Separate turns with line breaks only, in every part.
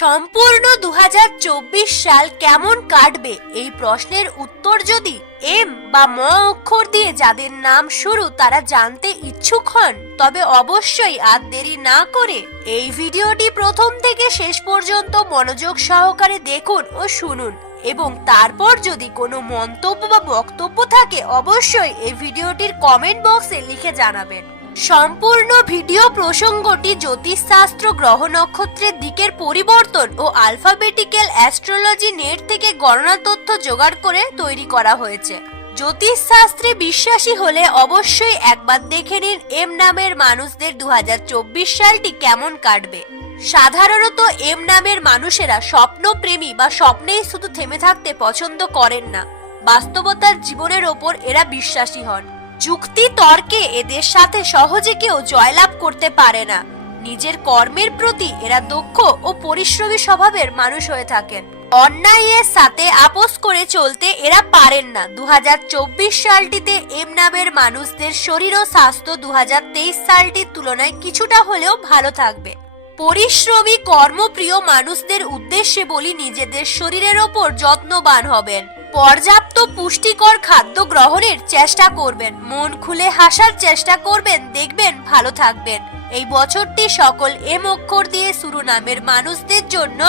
সম্পূর্ণ দু হাজার চব্বিশ সাল কেমন কাটবে? এই প্রশ্নের উত্তর যদি এম বা ম অক্ষর দিয়ে যাদের নাম শুরু তারা জানতে ইচ্ছুক হন, তবে অবশ্যই আর দেরি না করে এই ভিডিওটি প্রথম থেকে শেষ পর্যন্ত মনোযোগ সহকারে দেখুন ও শুনুন। এবং তারপর যদি কোনো মন্তব্য বা বক্তব্য থাকে, অবশ্যই এই ভিডিওটির কমেন্ট বক্সে লিখে জানাবেন। সম্পূর্ণ ভিডিও প্রসঙ্গটি জ্যোতিষশাস্ত্র গ্রহ নক্ষত্রের দিকের পরিবর্তন ও আলফাবেটিক্যাল অ্যাস্ট্রোলজি নেট থেকে গণনা তথ্য জোগাড় করে তৈরি করা হয়েছে। জ্যোতিষশাস্ত্রে বিশ্বাসী হলে অবশ্যই একবার দেখে নিন এম নামের মানুষদের দু হাজার চব্বিশ সালটি কেমন কাটবে। সাধারণত এম নামের মানুষেরা স্বপ্নপ্রেমী বা স্বপ্নেই শুধু থেমে থাকতে পছন্দ করেন না। বাস্তবতার জীবনের ওপর এরা বিশ্বাসী হন। যুক্তি তর্কে এদের সাথে সহজে কেউ জয়লাভ করতে পারে না। নিজের কর্মের প্রতি এরা দক্ষ ও পরিশ্রমী স্বভাবের মানুষ হয়ে থাকেন। অন্যায়ের সাথে আপোষ করে চলতে এরা পারেন না। দু হাজার চব্বিশ সালটিতে এম নামের মানুষদের শরীর ও স্বাস্থ্য দু হাজার তেইশ সালটির তুলনায় কিছুটা হলেও ভালো থাকবে। পরিশ্রমী, কর্মপ্রিয় মানুষদের উদ্দেশ্যে বলি নিজেদের শরীরের ওপর যত্নবান হবেন। পর্যাপ্ত পুষ্টিকর খাদ্য গ্রহণের চেষ্টা করবেন। মন খুলে হাসার চেষ্টা করবেন, দেখবেন ভালো থাকবেন। এই বছরটি সকল এম অক্ষর দিয়ে শুরু নামের মানুষদের জন্য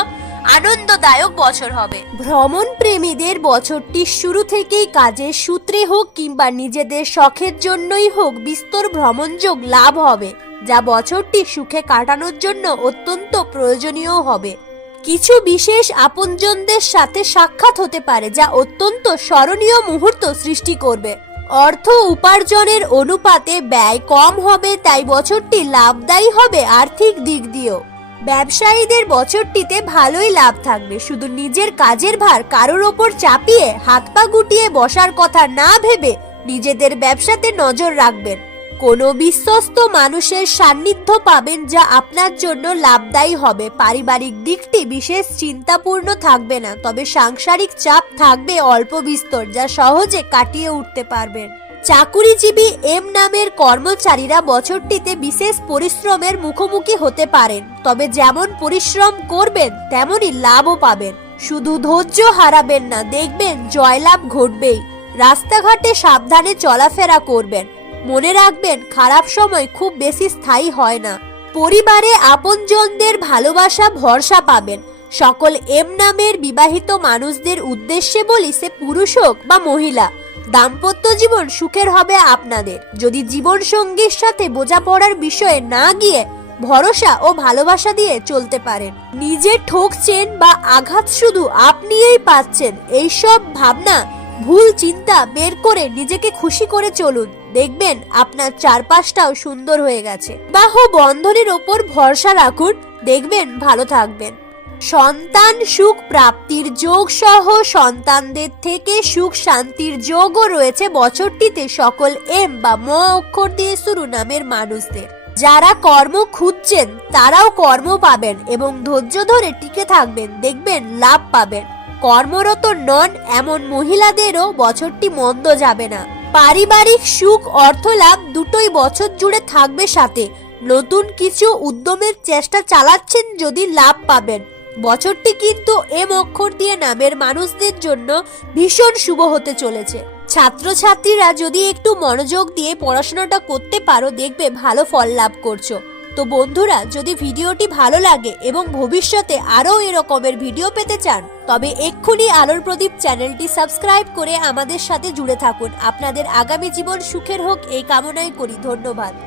আনন্দদায়ক বছর হবে। ভ্রমণ প্রেমীদের বছরটি শুরু থেকেই কাজের সূত্রে হোক কিংবা নিজেদের শখের জন্যই হোক বিস্তর ভ্রমণযোগ লাভ হবে, যা বছরটি সুখে কাটানোর জন্য অত্যন্ত প্রয়োজনীয় হবে। কিছু বিশেষ আপনজনদের সাথে সাক্ষাৎ হতে পারে যা অত্যন্ত স্মরণীয় মুহূর্ত সৃষ্টি করবে। অর্থ উপার্জনের অনুপাতে ব্যয় কম হবে, তাই বছরটি লাভদায়ী হবে আর্থিক দিক দিয়েও। ব্যবসায়ীদের বছরটিতে ভালোই লাভ থাকবে, শুধু নিজের কাজের ভার কারোর ওপর চাপিয়ে হাত পা গুটিয়ে বসার কথা না ভেবে নিজেদের ব্যবসাতে নজর রাখবেন। কোনো বিশ্বস্ত মানুষের সান্নিধ্য পাবেন যা আপনার জন্য লাভদায়ী হবে। পারিবারিক দিকটি বিশেষ চিন্তাপূর্ণ থাকবে না, তবে সাংসারিক চাপ থাকবে অল্প বিস্তর যা সহজে কাটিয়ে উঠতে পারবেন। চাকুরিজীবী এম নামের কর্মচারীরা বছরটিতে বিশেষ পরিশ্রমের মুখোমুখি হতে পারেন, তবে যেমন পরিশ্রম করবেন, তেমনই লাভও পাবেন। শুধু ধৈর্য হারাবেন না, দেখবেন জয়লাভ ঘটবেই। রাস্তাঘাটে সাবধানে চলাফেরা করবেন। মনে রাখবেন, খারাপ সময় খুব বেশি স্থায়ী হয় না। পরিবারে আপনজনদের ভালোবাসা, ভরসা পাবেন। সকল এম নামের বিবাহিত মানুষদের উদ্দেশ্যে বলি, সে পুরুষ হোক বা মহিলা, দাম্পত্য জীবন সুখের হবে আপনাদের। যদি জীবন সঙ্গীর সাথে বোঝাপড়ার বিষয়ে না গিয়ে ভরসা ও ভালোবাসা দিয়ে চলতে পারেন। নিজে ঠকছেন বা আঘাত শুধু আপনিই পাচ্ছেন, এইসব ভাবনা, ভুল চিন্তা বের করে নিজেকে খুশি করে চলুন। দেখবেন আপনার চারপাশটাও সুন্দর হয়ে গেছে। বাহ বন্ধনের ওপর ভরসা রাখুন, দেখবেন ভালো থাকবেন। সন্তান সুখ প্রাপ্তির যোগ সহ সন্তানদের থেকে সুখ শান্তির যোগও রয়েছে বছরটিতে সকল এম বা ম অক্ষর দিয়ে শুরু নামের মানুষদের। যারা কর্ম খুঁজছেন, তারাও কর্ম পাবেন এবং ধৈর্য ধরে টিকে থাকবেন, দেখবেন লাভ পাবেন। কর্মরত নন এমন মহিলাদেরও বছরটি মন্দ যাবে না। পারিবারিক সুখ, অর্থ, লাভ দুটোই বছর জুড়ে থাকবে সাথে। নতুন কিছু উদ্যমের চেষ্টা চালাচ্ছেন যদি লাভ পাবেন। বছরটি কিন্তু এম অক্ষর দিয়ে নামের মানুষদের জন্য ভীষণ শুভ হতে চলেছে। ছাত্রছাত্রীরা যদি একটু মনোযোগ দিয়ে পড়াশোনাটা করতে পারো, দেখবে ভালো ফল লাভ করছ। তো বন্ধুরা, যদি ভিডিওটি ভালো লাগে এবং ভবিষ্যতে আরও এরকমের ভিডিও পেতে চান তবে এক্ষুনি আলোর প্রদীপ চ্যানেলটি সাবস্ক্রাইব করে আমাদের সাথে জুড়ে থাকুন। আপনাদের আগামী জীবন সুখের হোক, এই কামনাই করি। ধন্যবাদ।